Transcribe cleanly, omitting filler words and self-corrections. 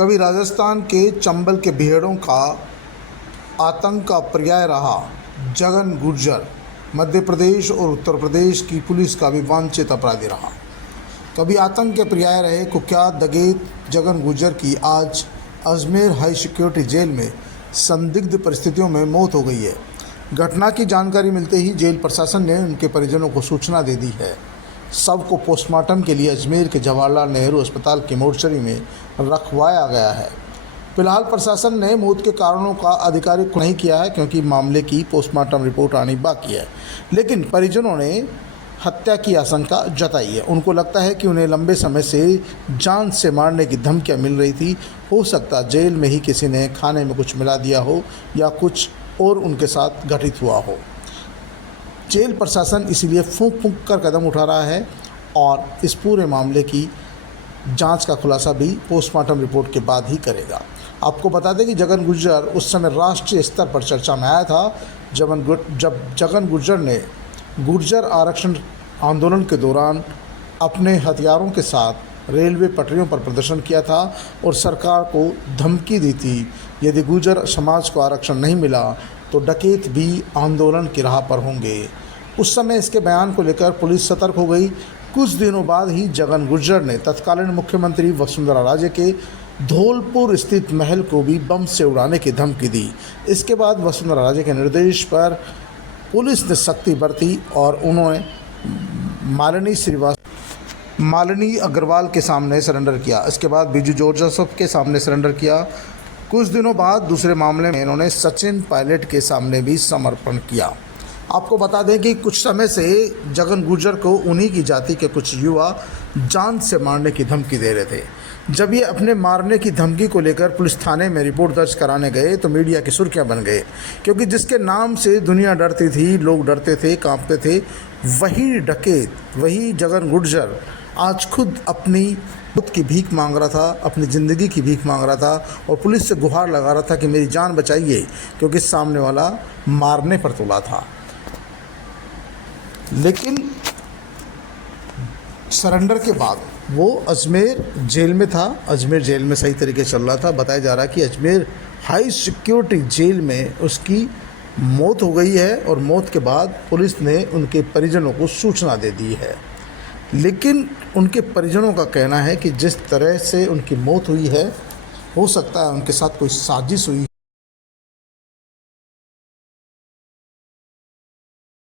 कभी राजस्थान के चंबल के भेड़ों का आतंक का पर्याय रहा जगन गुर्जर, मध्य प्रदेश और उत्तर प्रदेश की पुलिस का भी वांछित अपराधी रहा। कभी आतंक के पर्याय रहे कुख्यात दगेत जगन गुर्जर की आज अजमेर हाई सिक्योरिटी जेल में संदिग्ध परिस्थितियों में मौत हो गई है। घटना की जानकारी मिलते ही जेल प्रशासन ने उनके परिजनों को सूचना दे दी है। शव को पोस्टमार्टम के लिए अजमेर के जवाहरलाल नेहरू अस्पताल के मोर्चरी में रखवाया गया है। फिलहाल प्रशासन ने मौत के कारणों का आधिकारिक नहीं किया है क्योंकि मामले की पोस्टमार्टम रिपोर्ट आनी बाकी है, लेकिन परिजनों ने हत्या की आशंका जताई है। उनको लगता है कि उन्हें लंबे समय से जान से मारने की धमकियां मिल रही थी। हो सकता जेल में ही किसी ने खाने में कुछ मिला दिया हो या कुछ और उनके साथ घटित हुआ हो। जेल प्रशासन इसीलिए फूंक फूंक कर कदम उठा रहा है और इस पूरे मामले की जांच का खुलासा भी पोस्टमार्टम रिपोर्ट के बाद ही करेगा। आपको बता दें कि जगन गुर्जर उस समय राष्ट्रीय स्तर पर चर्चा में आया था जब जगन गुर्जर ने गुर्जर आरक्षण आंदोलन के दौरान अपने हथियारों के साथ रेलवे पटरियों पर प्रदर्शन किया था और सरकार को धमकी दी थी यदि गुर्जर समाज को आरक्षण नहीं मिला तो डकैत भी आंदोलन की राह पर होंगे। उस समय इसके बयान को लेकर पुलिस सतर्क हो गई। कुछ दिनों बाद ही जगन गुर्जर ने तत्कालीन मुख्यमंत्री वसुंधरा राजे के धौलपुर स्थित महल को भी बम से उड़ाने की धमकी दी। इसके बाद वसुंधरा राजे के निर्देश पर पुलिस ने सख्ती बरती और उन्होंने मालिनी अग्रवाल के सामने सरेंडर किया। इसके बाद बिजू जोसेफ के सामने सरेंडर किया। कुछ दिनों बाद दूसरे मामले में इन्होंने सचिन पायलट के सामने भी समर्पण किया। आपको बता दें कि कुछ समय से जगन गुर्जर को उन्हीं की जाति के कुछ युवा जान से मारने की धमकी दे रहे थे। जब ये अपने मारने की धमकी को लेकर पुलिस थाने में रिपोर्ट दर्ज कराने गए तो मीडिया की सुर्खियां बन गए, क्योंकि जिसके नाम से दुनिया डरती थी, लोग डरते थे, कांपते थे, वही डकैत, वही जगन गुर्जर आज खुद अपनी खुद की भीख मांग रहा था, अपनी ज़िंदगी की भीख मांग रहा था और पुलिस से गुहार लगा रहा था कि मेरी जान बचाइए, क्योंकि सामने वाला मारने पर तुला था। लेकिन सरेंडर के बाद वो अजमेर जेल में था। अजमेर जेल में सही तरीके से चल रहा था। बताया जा रहा है कि अजमेर हाई सिक्योरिटी जेल में उसकी मौत हो गई है और मौत के बाद पुलिस ने उनके परिजनों को सूचना दे दी है। लेकिन उनके परिजनों का कहना है कि जिस तरह से उनकी मौत हुई है, हो सकता है उनके साथ कोई साजिश हुई।